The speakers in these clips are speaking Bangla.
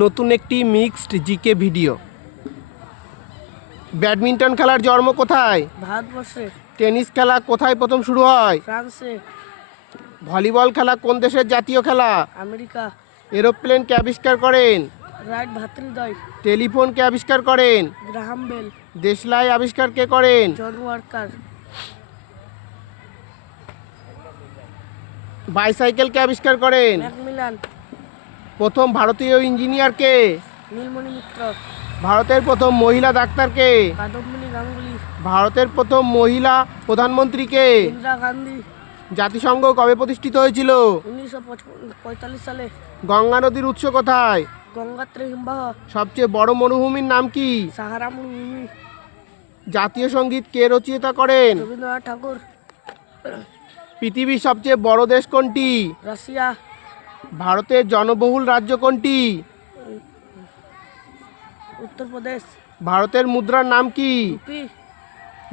নতুন একটি মিক্সড জিকে ভিডিও। ব্যাডমিন্টন খেলার জন্ম কোথায়? ভারতবর্ষে। টেনিস খেলা কোথায় প্রথম শুরু হয়? ফ্রান্সে। ভলিবল খেলা কোন দেশের জাতীয় খেলা? আমেরিকা। এরোপ্লেন কে আবিষ্কার করেন? রাইট ভ্রাতৃদ্বয়। টেলিফোন কে আবিষ্কার করেন? Graham Bell. দেশলাই আবিষ্কার কে করেন? জন ওয়াকার। বাইসাইকেল কে আবিষ্কার করেন? ম্যাকমিলান। প্রথম ভারতীয় ইঞ্জিনিয়ার কে? নীলমণি মিত্র। ভারতের প্রথম মহিলা ডাক্তার কে? কাদম্বিনী গাঙ্গুলি। ভারতের প্রথম মহিলা প্রধানমন্ত্রী কে? ইন্দিরা গান্ধী। জাতিসংঘ কবে প্রতিষ্ঠিত হয়েছিল? 1945 সালে। গঙ্গা নদীর উৎস কোথায়? গঙ্গোত্রী হিমবাহ। সবচেয়ে বড় মরুভূমির নাম কি? সাহারা মরুভূমি। জাতীয় সঙ্গীত কে রচয়িতা করেন? রবীন্দ্রনাথ ঠাকুর। পৃথিবীর সবচেয়ে বড় দেশ কোনটি? রাশিয়া। ভারতের জনবহুল রাজ্য কোনটি? উত্তরপ্রদেশ। ভারতের মুদ্রার নাম কি? ইউপি।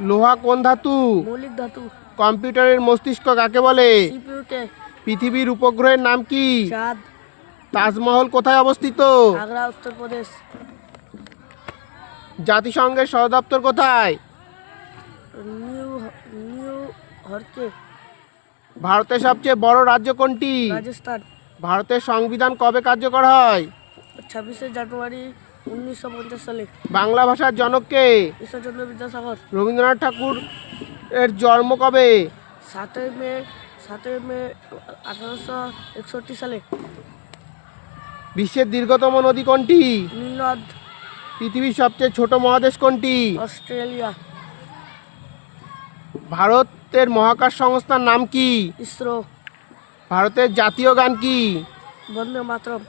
লোহা কোন ধাতু? মৌলিক ধাতু। কম্পিউটারের মস্তিষ্ক কাকে বলে? সিপিইউকে। পৃথিবীর উপগ্রহের নাম কি? চাঁদ। তাজমহল কোথায় অবস্থিত? আগ্রা, উত্তরপ্রদেশ। জাতিসংঘের সদর দপ্তর কোথায়? নিউ হরকে। ভারতের সবচেয়ে বড় রাজ্য কোনটি? রাজস্থান। ভারতের সংবিধান কবে কার্যকর হয়? 26শে জানুয়ারি 1950 সালে। বাংলা ভাষার জনক কে? ঈশ্বরচন্দ্র বিদ্যাসাগর। রবীন্দ্রনাথ ঠাকুর এর জন্ম কবে? 7ই মে 1861 সালে। বিশ্বের দীর্ঘতম নদী কোনটি? নীল নদ। পৃথিবীর সবচেয়ে ছোট মহাদেশ কোনটি? অস্ট্রেলিয়া। ভারতের মহাকাশ সংস্থার নাম কি? ইসরো। ভারতের জাতীয় গান কি? বন্দে মাতরম।